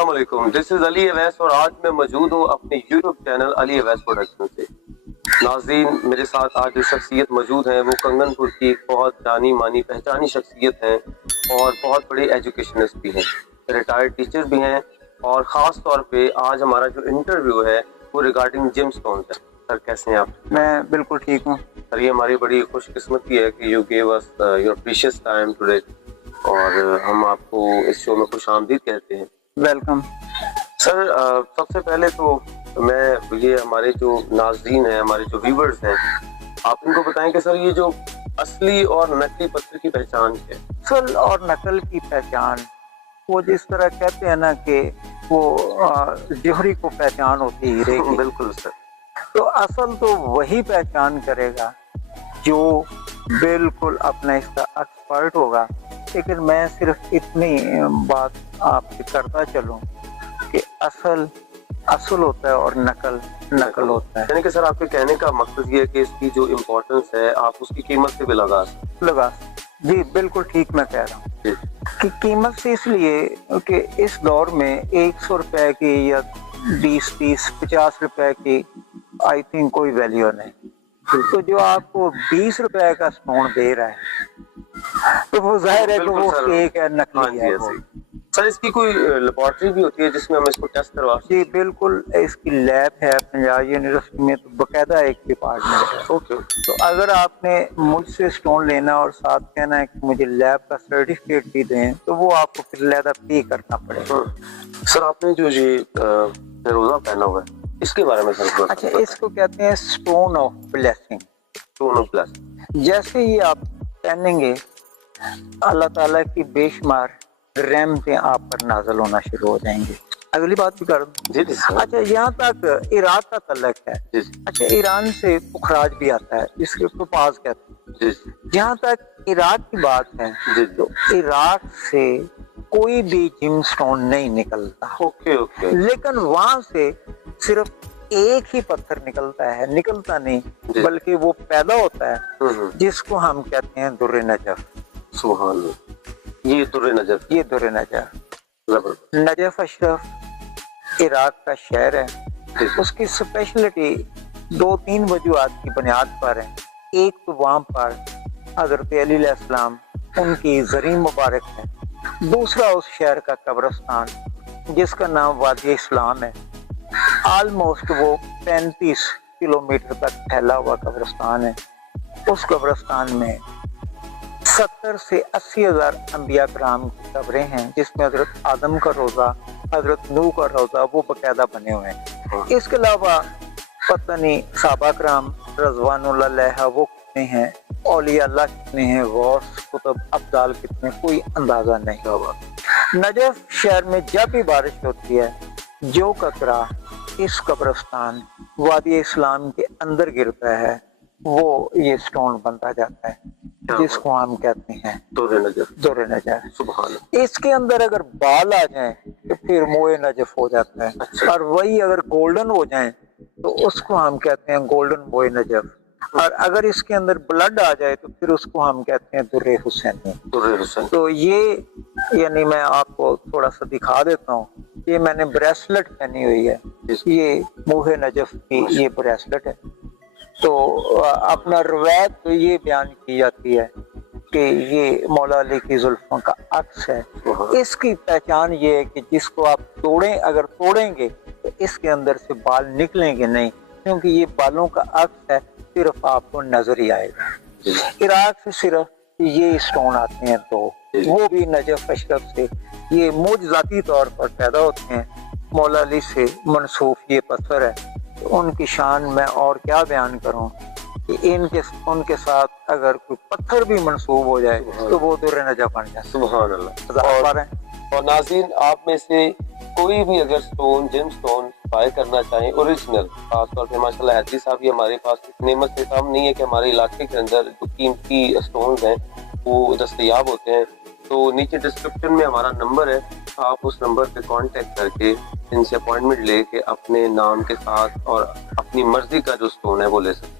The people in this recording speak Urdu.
السلام علیکم، دس از علی اویس اور آج میں موجود ہوں اپنے یوٹیوب چینل علی اویس پروڈکشن سے۔ ناظرین، میرے ساتھ آج جو شخصیت موجود ہیں وہ کنگن پور کی ایک بہت جانی مانی پہچانی شخصیت ہیں اور بہت بڑے ایجوکیشنسٹ بھی ہیں، ریٹائرڈ ٹیچر بھی ہیں، اور خاص طور پہ آج ہمارا جو انٹرویو ہے وہ ریگارڈنگ جم اسٹونز ہے۔ سر کیسے ہیں آپ؟ میں بالکل ٹھیک ہوں سر، یہ ہماری بڑی خوش قسمتی ہے کہ you give us your precious time today, اور ہم آپ کو اس شو میں خوش آمدید کہتے ہیں۔ ویلکم۔ سر سب سے پہلے تو میں یہ ہمارے جو ناظرین ہیں، ہمارے جو ویورز ہیں، آپ ان کو بتائیں کہ سر یہ جو اصلی اور نقلی پتھر کی پہچان کیا ہے؟ اصل اور نقل کی پہچان وہ جس طرح کہتے ہیں نا کہ وہ جوہری کو پہچان ہوتی ہیرے کی، بالکل سر۔ تو اصل تو وہی پہچان کرے گا جو بالکل اپنا اس کا ایکسپرٹ ہوگا، لیکن میں صرف اتنی بات آپ سے کرتا چلوں کہ اصل ہوتا ہے اور نقل ہوتا ہے۔ یعنی کہ سر آپ کے کہنے کا مقصد یہ ہے کہ اس کی جو امپورٹنس ہے آپ اس کی قیمت سے بھی لگا جی بالکل ٹھیک میں کہہ رہا ہوں کہ قیمت سے اس لیے کہ اس دور میں 100 روپے کی یا 20 50 روپے کی آئی تھنک کوئی ویلیو نہیں، تو جو آپ کو 20 روپے کا اسٹون دے رہا ہے تو وہ ظاہر ہے کہ وہ فیک ہے، نقلی ہے۔ سر اس کی کوئی لیبارٹری بھی ہوتی ہے جس میں ہم اس کو ٹیسٹ کروا سکتے جی بالکل، اس کی لیب ہے پنجاب یونیورسٹی میں، تو باقاعدہ ایک ڈپارٹمنٹ ہے۔ تو اگر آپ نے مجھ سے اسٹون لینا اور ساتھ کہنا ہے کہ مجھے لیب کا سرٹیفکیٹ بھی دیں تو وہ آپ کو پھر علیحدہ پے کرنا پڑے گا۔ سر آپ نے جو یہ روزہ پہنا ہوا ہے اس کے بارے میں سر؟ اچھا، اس کو کہتے ہیں stone of blessing. Stone of blessing جیسے ہی آپ پہنیں گے اللہ تعالیٰ کی بے شمار رحمتیں آپ پر نازل ہونا شروع ہو جائیں گے۔ اگلی بات بھی کر دوں؟ جی جی سر۔ اچھا، یہاں تک عراق کا تعلق ہے۔ اچھا، ایران سے پخراج بھی آتا ہے، اس کے پاس کہتے ہیں۔ جہاں تک عراق کی بات ہے تو عراق سے کوئی بھی جم سٹون نہیں نکلتا، لیکن وہاں سے صرف ایک ہی پتھر نکلتا نہیں بلکہ وہ پیدا ہوتا ہے جس کو ہم کہتے ہیں در نجف۔ سبحان اللہ، یہ در نجف نجف اشرف عراق کا شہر ہے۔ اس کی اسپیشلٹی 2-3 وجوہات کی بنیاد پر ہے۔ ایک تو وہاں پر حضرت علی علیہ السلام ان کی زریں مبارک ہے، دوسرا اس شہر کا قبرستان جس کا نام وادی اسلام ہے، آلموسٹ وہ 35 کلومیٹر تک پھیلا ہوا قبرستان ہے۔ اس قبرستان میں 70 سے 80 ہزار انبیاء کرام کی قبریں ہیں، جس میں حضرت آدم کا روضہ، حضرت نوح کا روضہ وہ باقاعدہ بنے ہوئے ہیں۔ اس کے علاوہ پتہ نہیں صحابہ کرام رضوان اللہ علیہ وہ کتنے ہیں، اولیاء اللہ کتنے ہیں، غوث قطب ابدال کتنے، کوئی اندازہ نہیں۔ نجف شہر میں جب بھی بارش ہوتی ہے جو قطرہ اس قبرستان وادی اسلام کے اندر گرتا ہے وہ یہ سٹون بنتا جاتا ہے جس کو ہم کہتے ہیں در نجف۔ سبحان اللہ۔ اس کے اندر اگر بال آ جائیں تو پھر موئے نجف ہو جاتا ہے، اور وہی اگر گولڈن ہو جائیں تو اس کو ہم کہتے ہیں گولڈن موئے نجف، اور اگر اس کے اندر بلڈ آ جائے تو پھر اس کو ہم کہتے ہیں در حسینی۔ تو یہ یعنی میں آپ کو تھوڑا سا دکھا دیتا ہوں، یہ میں نے بریسلٹ پہنی ہوئی ہے، یہ موہ نجف کی یہ بریسلٹ ہے۔ تو اپنا روایت تو یہ بیان کی جاتی ہے کہ یہ مولا علی کی زلفوں کا عکس ہے۔ اس کی پہچان یہ ہے کہ جس کو آپ اگر توڑیں گے تو اس کے اندر سے بال نکلیں گے نہیں، کیونکہ یہ بالوں کا عکس ہے، صرف آپ کو نظر ہی آئے گا۔ عراق سے صرف یہ اسٹون آتے ہیں، تو وہ بھی نجف اشرف سے یہ معجزاتی طور پر پیدا ہوتے ہیں۔ مولا علی سے منسوب یہ پتھر ہے، تو ان کی شان میں اور کیا بیان کروں کہ ان کے ساتھ اگر کوئی پتھر بھی منسوب ہو جائے تو وہ در نجف بن جائے۔ سبحان اللہ۔ اور ناظرین، آپ میں سے کوئی بھی اگر جم سٹون بائی کرنا چاہیں اوریجنل، خاص طور پہ ماشاءاللہ حیدری صاحب یہ ہمارے پاس اس نعمت سے کام نہیں ہے کہ ہمارے علاقے کے اندر جو قیمتی سٹونز ہیں وہ دستیاب ہوتے ہیں، تو نیچے ڈسکرپشن میں ہمارا نمبر ہے، آپ اس نمبر پہ کانٹیکٹ کر کے ان سے اپوائنٹمنٹ لے کے اپنے نام کے ساتھ اور اپنی مرضی کا جو سٹون ہے وہ لے سکتے ہیں۔